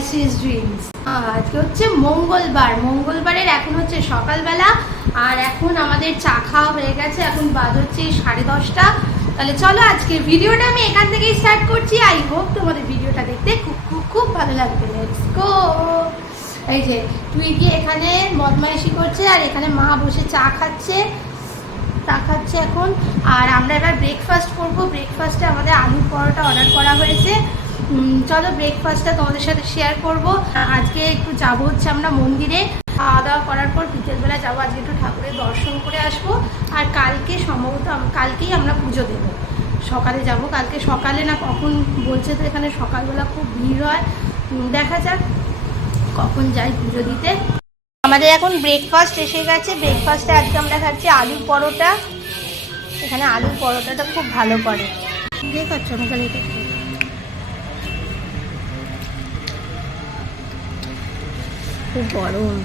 জয়শ্রীজ dreams. আজকে হচ্ছে মঙ্গলবারের এখন হচ্ছে সকালবেলা, আর এখন আমাদের চা খাওয়া হয়ে গেছে। এখন বাজ হচ্ছে 10:30। তাহলে চলো আজকের ভিডিওটা আমি এখান থেকেই স্টার্ট করছি। আই হোপ তোমাদের ভিডিওটা দেখতে খুব খুব খুব ভালো লাগবে। Let's go. এই যে টুইগি এখানে বদমাইশি করছে, আর এখানে মা বসে চা খাচ্ছে এখন। আর আমরা এবার ব্রেকফাস্ট করবো। ব্রেকফাস্টে আমাদের আলুর পরোটা অর্ডার করা হয়েছে। চলো ব্রেকফাস্টটা তোমাদের সাথে শেয়ার করব। আজকে একটু যাবো হচ্ছে আমরা মন্দিরে, খাওয়া দাওয়া করার পর বিকেলবেলা যাবো। আজকে একটু ঠাকুরের দর্শন করে আসবো। আর কালকে সম্ভবত কালকেই আমরা পুজো দেবো। সকালে যাব, কালকে সকালে না কখন বলছে তো, এখানে সকালবেলা খুব ভিড় হয়। দেখা যাক কখন যাই পুজো দিতে। আমাদের এখন ব্রেকফাস্ট এসে গেছে। ব্রেকফাস্টে আজকে আমরা খাচ্ছি আলুর পরোটা। এখানে আলুর পরোটাটা খুব ভালো করে। দেখাচ্ছ খুব গরম।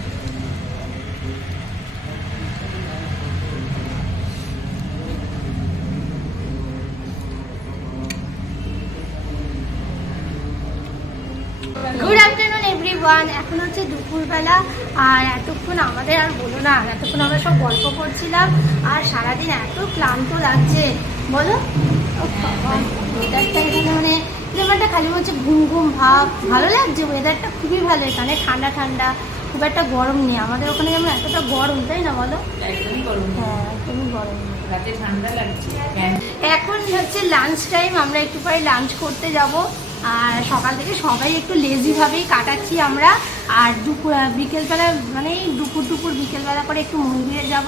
Good afternoon everyone. এখন হচ্ছে দুপুরবেলা, আর এতক্ষণ আমাদের আর বলো না, এতক্ষণ আমরা সব গল্প করছিলাম। আর সারাদিন এত ক্লান্ত লাগছে বলো। ওয়েদারটা এখানে মানে একটা খালি হচ্ছে ঘুম ঘুম ভাব, ভালো লাগছে। ওয়েদারটা খুবই ভালো, এখানে ঠান্ডা ঠান্ডা, খুব একটা গরম নেই। আমাদের ওখানে যেমন এতটা গরম, তাই না বলো? একদমই গরম। হ্যাঁ একদমই গরম, রাতে ঠান্ডা লাগছে। এখন হচ্ছে লাঞ্চ টাইম, আমরা একটু পরে লাঞ্চ করতে যাব। আর সকাল থেকে সবাই একটু লেজিভাবেই কাটাচ্ছি আমরা। আর বিকেলবেলা মানে দুপুর বিকেলবেলা করে একটু মন্দিরে যাব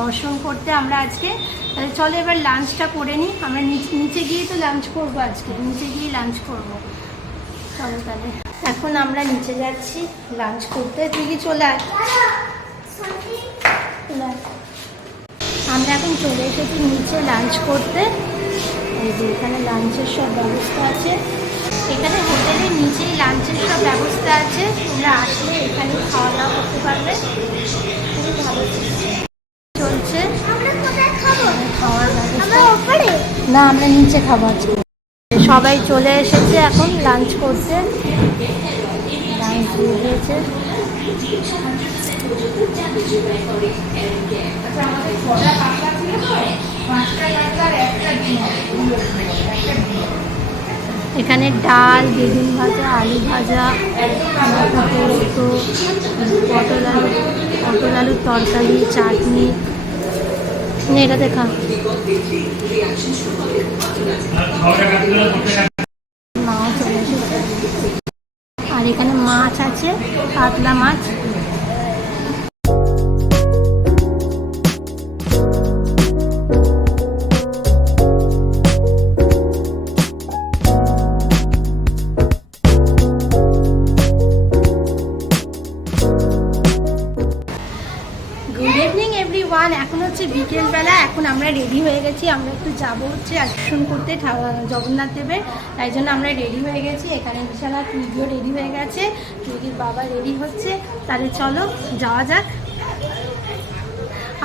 দর্শন করতে আমরা আজকে। তাহলে চলো এবার লাঞ্চটা করে নিই। আমরা নিচে গিয়েই তো লাঞ্চ করবো, আজকে নিচে গিয়ে লাঞ্চ করবো। চলো তাহলে এখন আমরা নিচে যাচ্ছি লাঞ্চ করতে। তুই কি চলে আয়। আমরা এখন চলে এসেছি নিচে লাঞ্চ করতে। এই যে এখানে লাঞ্চের সব ব্যবস্থা আছে। এখানে হোটেলের নিচেই লাঞ্চের সব ব্যবস্থা আছে। তোমরা আসলে এখানে খাওয়া দাওয়া করতে পারবে। খুবই ভালো চলছে খাওয়ার ব্যবস্থা। না, আমরা নিচে খাবো আজকে। সবাই চলে এসেছে এখন লাঞ্চ করতে। লাঞ্চ দিয়ে দিয়েছে। এখানে ডাল, বেগুন ভাজা, আলু ভাজা, পটল আলুর তরকারি, চাটনি। এটা দেখা মাও চলে এসেছে। আর এখানে মাছ আছে, কাতলা মাছ। এখন হচ্ছে বিকেলবেলা, এখন আমরা রেডি হয়ে গেছি। আমরা একটু যাবো হচ্ছে দর্শন করতে জগন্নাথ দেবের, তাই জন্য আমরা রেডি হয়ে গেছি। এখানে বিশালা টুইগিও রেডি হয়ে গেছে, টুইগির বাবা রেডি হচ্ছে। তাহলে চলো যাওয়া যাক।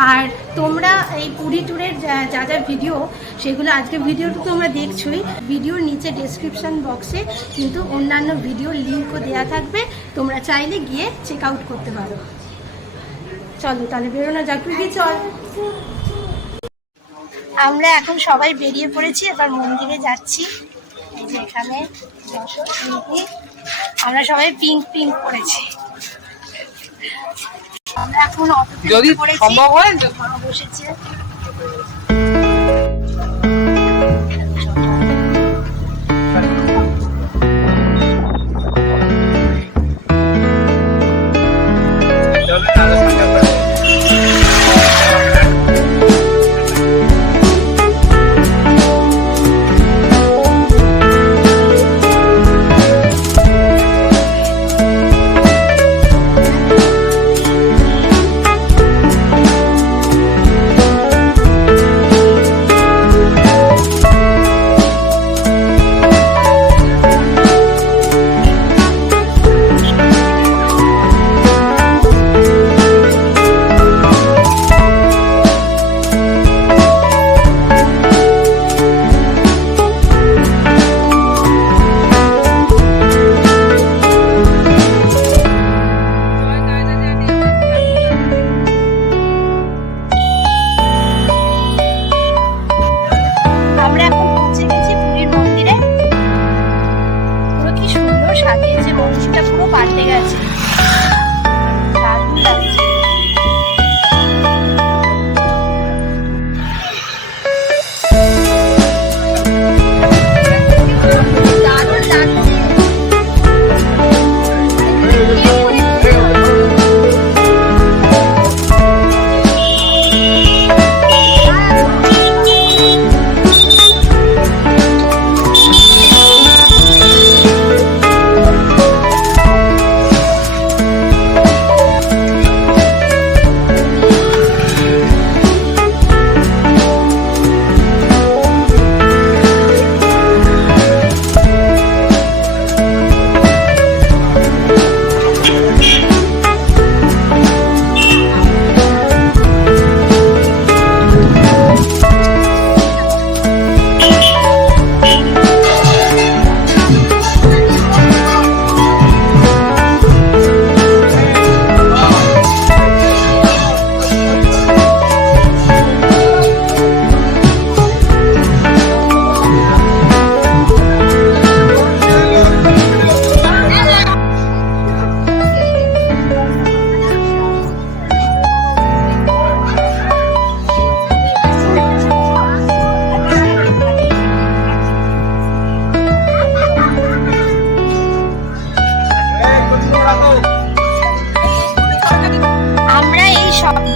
আর তোমরা এই পুরী ট্যুরের যা যা ভিডিও, সেগুলো আজকে ভিডিও তো তোমরা দেখছোই। ভিডিওর নিচে ডেসক্রিপশন বক্সে কিন্তু অন্যান্য ভিডিওর লিঙ্কও দেওয়া থাকবে, তোমরা চাইলে গিয়ে চেক আউট করতে পারো। চলো তাহলে বেরোনো যাক। তুই চল। আমরা এখন সবাই বেরিয়ে পড়েছি, এবার মন্দিরে যাচ্ছি। এই যে এখানে আমরা সবাই পিঙ্ক পরেছি। আমরা এখন যদি সম্ভব হয় বসেছে।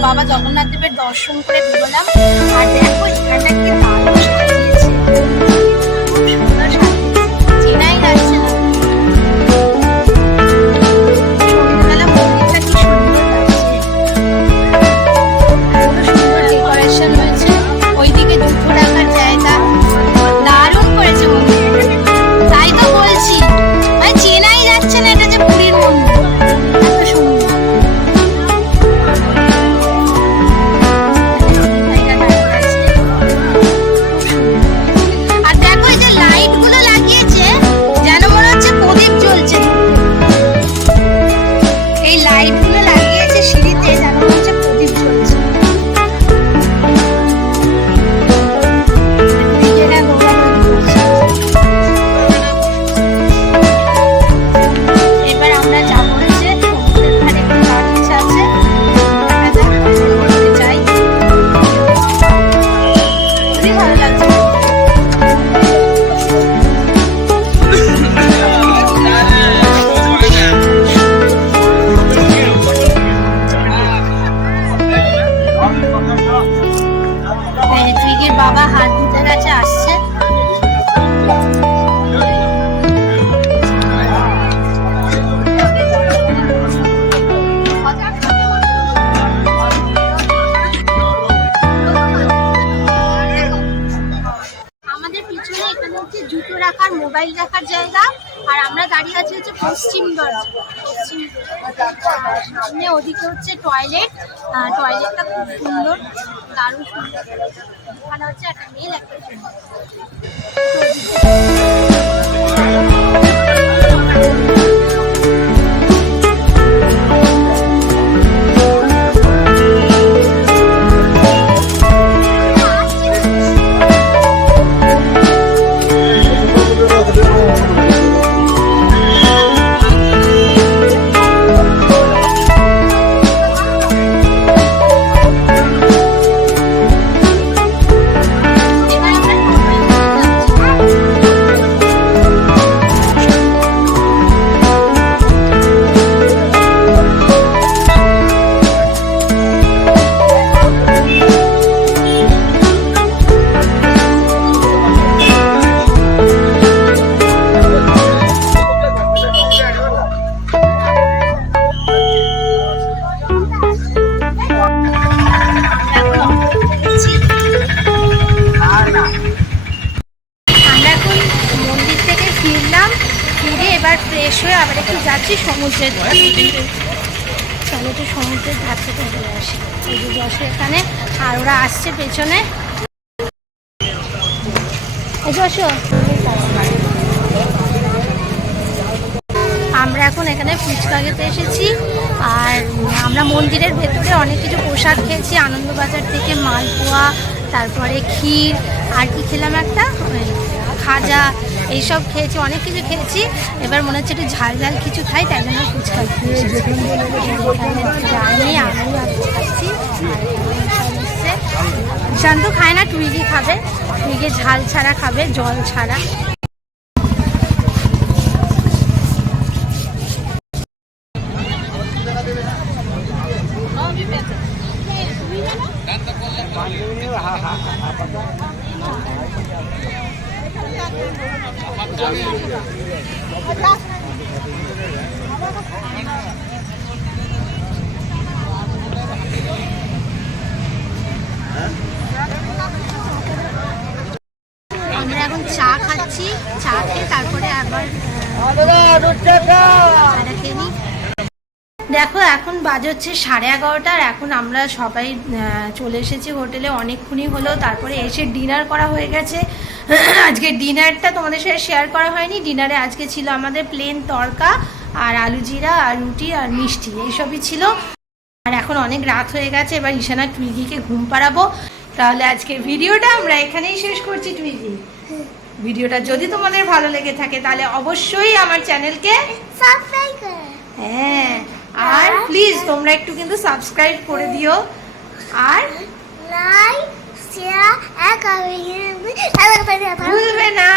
বাবা জগন্নাথ দেবের দর্শন করে বেরোলাম। আর দেখো এখানটা কি দারুণ সাজিয়েছে, খুব সুন্দর সাজিয়েছে, চেনাই যাচ্ছে না। সন্ধ্যেবেলা মন্দিরটা কি সুন্দর লাগছে, কত সুন্দর ডেকোরেশন হয়েছে। ওইদিকে জুতো রাখার জায়গা, দারুণ করেছে মন্দিরটা। তাই তো বলছি, মানে চেনাই যাচ্ছে না এটা যে পুরীর মন্দির, এত সুন্দর। আর দেখো এই যে লাইট গুলো লাগিয়েছে, যেন মনে হচ্ছে প্রদীপ জ্বলছে। এই লাইট গুলো লাগিয়েছে সিঁড়িতে, যেন মনে হচ্ছে প্রদীপ জ্বলছে। এবার আমরা যাবো হচ্ছে সমুদ্রের ধারে, একটু যাওয়ার ইচ্ছা আছে, যাই। খুবই ভালো লাগছে। টুইগির বাবা হাত ধুতে গেছে, আসছে। আমাদের পিছনে এখানে হচ্ছে জুতো রাখার, মোবাইল রাখার জায়গা। আর আমরা দাঁড়িয়ে আছি হচ্ছে পশ্চিম দরজা, পশ্চিম আর সামনে ওদিকে হচ্ছে টয়লেট। টয়লেটটা খুব সুন্দর, দারুণ সুন্দর। ওখানে হচ্ছে একটা মেল, একটা ফিমেল। এবার ফ্রেশ হয়ে আবার একটু যাচ্ছি সমুদ্রের ধারে। চলো একটু সমুদ্রের ধার থেকে ঘুরে আসি। এই যে যশো এখানে, আর ওরা আসছে পেছনে। যশো, আমরা এখন এখানে ফুচকা খেতে এসেছি। আর আমরা মন্দিরের ভেতরে অনেক কিছু প্রসাদ খেয়েছি, আনন্দবাজার থেকে মালপোয়া, তারপরে ক্ষীর, আর কি খেলাম একটা খাজা, এইসব খেয়েছি, অনেক কিছু খেয়েছি। এবার মনে হচ্ছে একটু ঝাল ঝাল কিছু খাই, তাই জন্য ফুচকা আমি খাচ্ছি। শান্ত খায় না, টুইগি খাবে, টুইগি ঝাল ছাড়া খাবে, জল ছাড়া। আমরা এখন চা খাচ্ছি, চা খেয়ে তারপরে আবার খেয়ে নিই। দেখো এখন বাজে হচ্ছে 11:30, আর এখন আমরা সবাই চলে এসেছি হোটেলে, অনেকক্ষণই হলো। তারপরে এসে ডিনার করা হয়ে গেছে। আজকে ডিনারটা তোমাদের সাথে শেয়ার করা হয়নি। ডিনারে আজকে ছিল আমাদের প্লেন তড়কা আর আলু জিরা আর রুটি আর মিষ্টি, এইসবই ছিল। আর এখন অনেক রাত হয়ে গেছে, এবার ঈশানা টুইগিকে ঘুম পাড়াবো। তাহলে আজকের ভিডিওটা আমরা এখানেই শেষ করছি। টুইগি, ভিডিওটা যদি তোমাদের ভালো লেগে থাকে তাহলে অবশ্যই আমার চ্যানেলকে সাবস্ক্রাইব করো। হ্যাঁ, আর প্লিজ তোমরা একটু কিন্তু সাবস্ক্রাইব করে দিও, আর লাইক শেয়ার আর কমেন্ট ভুলবে না।